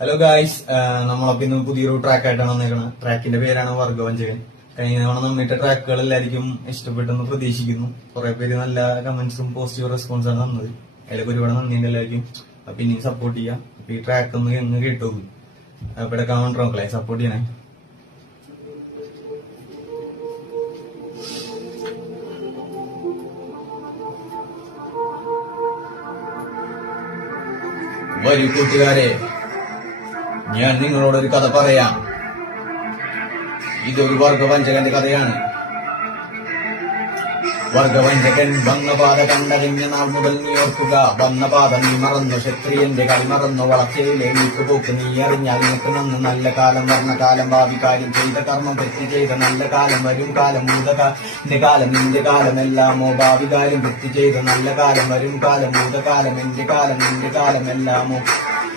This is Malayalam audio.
ഹലോ ഗായ്സ്, നമ്മളൊക്കെ ഇന്ന് പുതിയൊരു ട്രാക്ക് ആയിട്ടാണ് വന്നേക്കുന്നത്. ട്രാക്കിന്റെ പേരാണ് വർഗവഞ്ചകൻ. കഴിഞ്ഞ തവണ നമ്മിട്ട ട്രാക്കുകൾ എല്ലാവർക്കും ഇഷ്ടപ്പെട്ടെന്ന് പ്രതീക്ഷിക്കുന്നു. കുറെ പേര് നല്ല കമന്റ്സും പോസിറ്റീവ് റെസ്പോൺസാണ് തന്നത്. അതിലൊക്കെ ഒരുപാട് നന്ദിയുണ്ട് എല്ലാവർക്കും. അപ്പൊ ഇനിയും സപ്പോർട്ട് ചെയ്യാം. അപ്പൊ ഈ ട്രാക്ക് ഒന്ന് എങ്ങ് കേട്ടു ഇവിടെ കമന്റ് നോക്കളെ സപ്പോർട്ട് ചെയ്യണേ. വരൂ കൂട്ടുകാരെ, ഞാൻ നിങ്ങളോടൊരു കഥ പറയാം. ഇതൊരു വർഗവഞ്ചകന്റെ കഥയാണ്. വർഗവഞ്ചകൻ വന്ന പാത കണ്ടറിഞ്ഞ നാൾ മുതൽ നീ ഓർക്കുക. വന്ന പാത നീ മറന്നു, ക്ഷത്രിയന്റെ കളി മറന്നു. വളർച്ചയിലെ നീക്കുപോക്ക് നീ അറിഞ്ഞാൽ നിനക്ക് നന്ന്. നല്ല കാലം വർണ്ണ കാലം, ഭാവി കാര്യം ചെയ്ത കർമ്മം തെറ്റ് ചെയ്ത നല്ല കാലം, വരും കാലം ഭൂതകാലം കാലം നിന്റെ കാലം എല്ലാമോ. ഭാവി കാലം തെറ്റ് ചെയ്ത നല്ല കാലം, വരും കാലം ഭൂതകാലം എന്റെ കാലം നിന്റെ കാലം എല്ലാമോ.